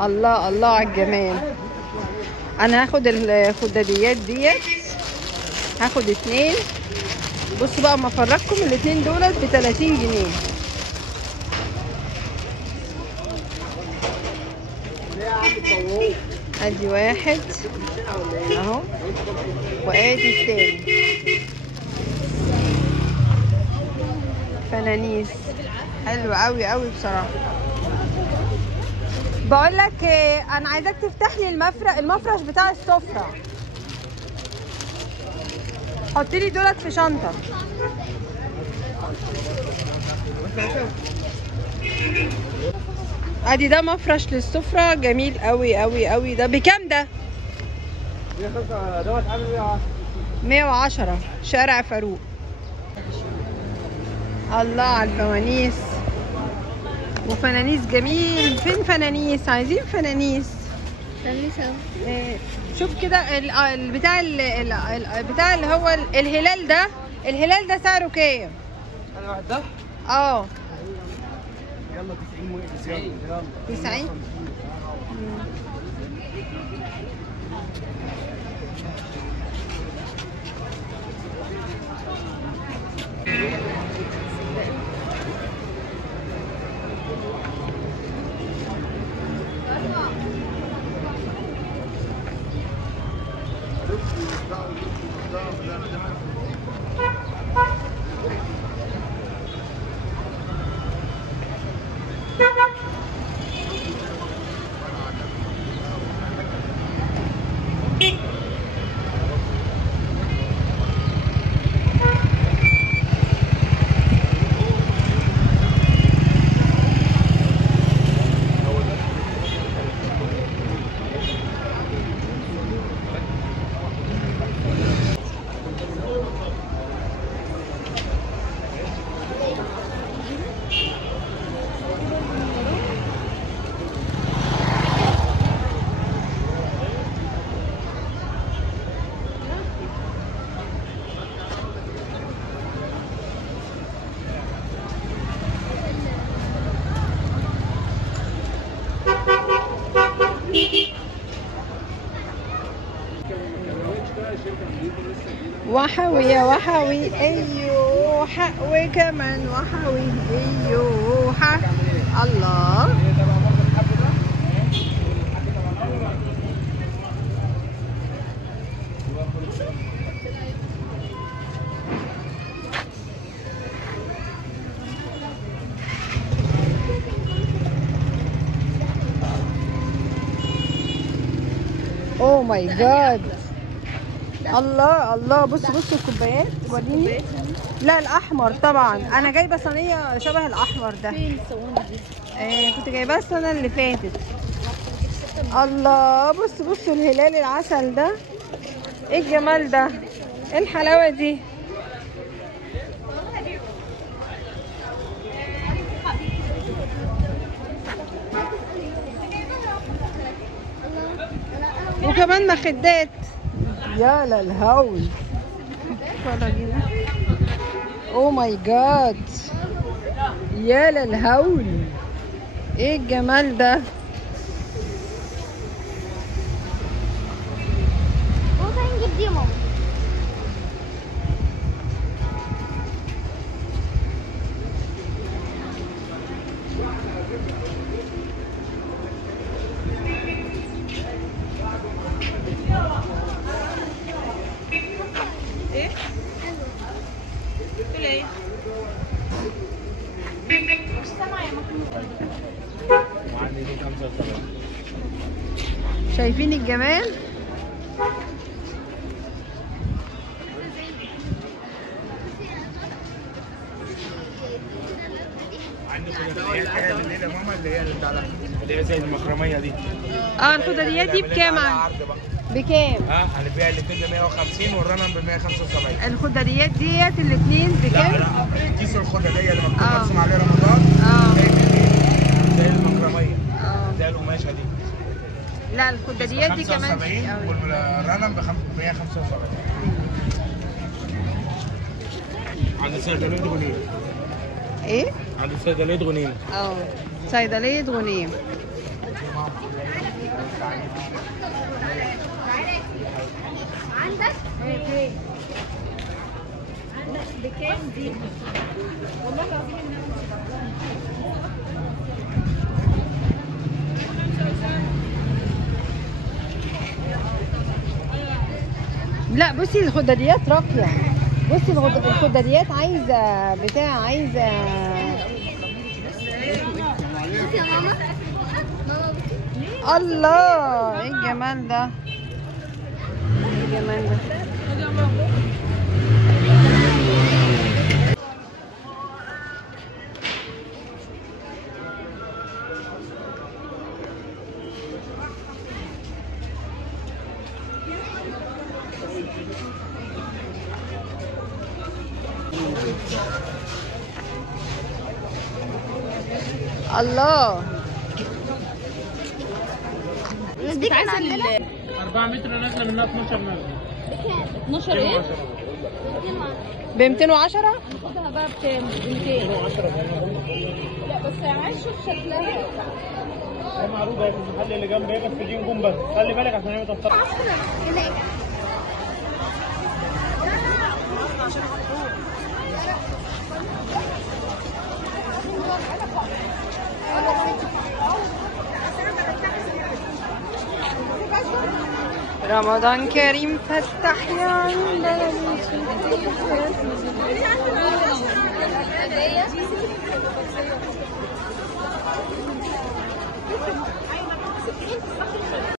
الله الله على الجمال. انا هاخد الخداديات ديت، هاخد 2. بصوا بقى اما افرجكم ال2 دولت ب 30 جنيه. ادي واحد اهو، وادي التاني. فنانيس حلو قوي قوي بصراحه. بقول لك انا عايزاك تفتح لي المفرش بتاع السفره. حط لي دولت في شنطه. ادي ده مفرش للسفره جميل قوي قوي قوي. ده بكام ده؟ دوت عامل 110 شارع فاروق. الله على الفوانيس، وفنانيس جميل. فين فنانيس؟ عايزين فنانيس. شوف كده البتاع البتاع اللي هو الهلال ده. الهلال ده سعره كام؟ انا واحد ده؟ اه يلا 90 يلا 90. وحوي يا وحوي ايوه وكمان وحوي ايوه. الله اوه ماي جاد. الله الله. بصوا بصوا الكوبايات. وريني. لا الاحمر طبعا. انا جايبه صينيه شبه الاحمر ده. فين الصواني دي؟ كنت جايباها السنه اللي فاتت. الله. بصوا بصوا الهلال العسل ده. ايه الجمال ده؟ ايه الحلاوه دي؟ وكمان مخدات. يا للهول. اتفرجينا. اوه ماي جاد. يا للهول. ايه الجمال ده؟ ممكن نجيب دي ماما. ايه؟ تقول ايه؟ مش سامعة يا محمود. شايفين الجمال؟ عندك الحاجات اللي هي ماما اللي هي زي المكرميه دي. الخضريات دي بكام؟ بكام؟ هنبيع الاثنين ب 150 والرنم ب 175. الخضريات ديت الاثنين بكام؟ لا كيس الخضريه اللي مكتوب مرسوم عليه رمضان. زي المكرميه. زي القماشه دي. لا الخداديات دي كمان 75 والرنم ب 175. عند صيدلية غنيم. ايه؟ عند صيدلية غنيم. صيدلية غنيم. عندك؟ بكام دي؟ والله العظيم لا بصي الخداديات راقية. بصي الخداديات عايزة بتاع، عايزة بصي يا ماما. ماما بصي. الله ايه الجمال ده، ايه الجمال ده. الله نديك من عندنا 4 متر نازلة منها 12 نازلة. بكام؟ 12 ايه؟ ب 210. خدها بقى بكام؟ ب 200. لا بس عايز اشوف شكلها. هي معروضة في المحل اللي جنب هنا في جيم جنب، بس خلي بالك عشان هي متأثرة. رمضان كريم فتح يا عندنا.